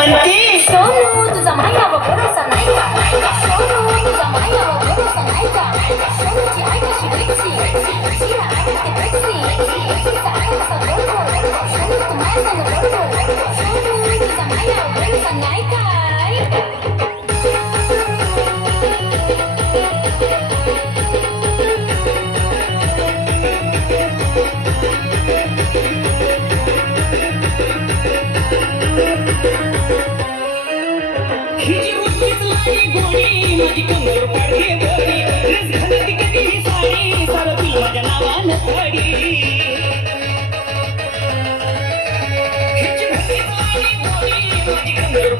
म्हणती सोनू तुझा मायावर भरोसा नाही का सोनू तुझा मायावर भरोसा नाही का सोनूची आई कशी बेक्सी तिला आवडते बेक्सी तिचा आई कसा गोडगोड सोनू तू माझ्यासंग गोडगोड सोनू तुझा मायावर भरोसा नाही काय हिची उंचीच माझी गोडी माझी कमजोर पाडली गोडी रस घालती कधी ही साडी सारं तिला माझ्या नावानं पडी हिची उंचीच माझी गोडी माझी कमजोर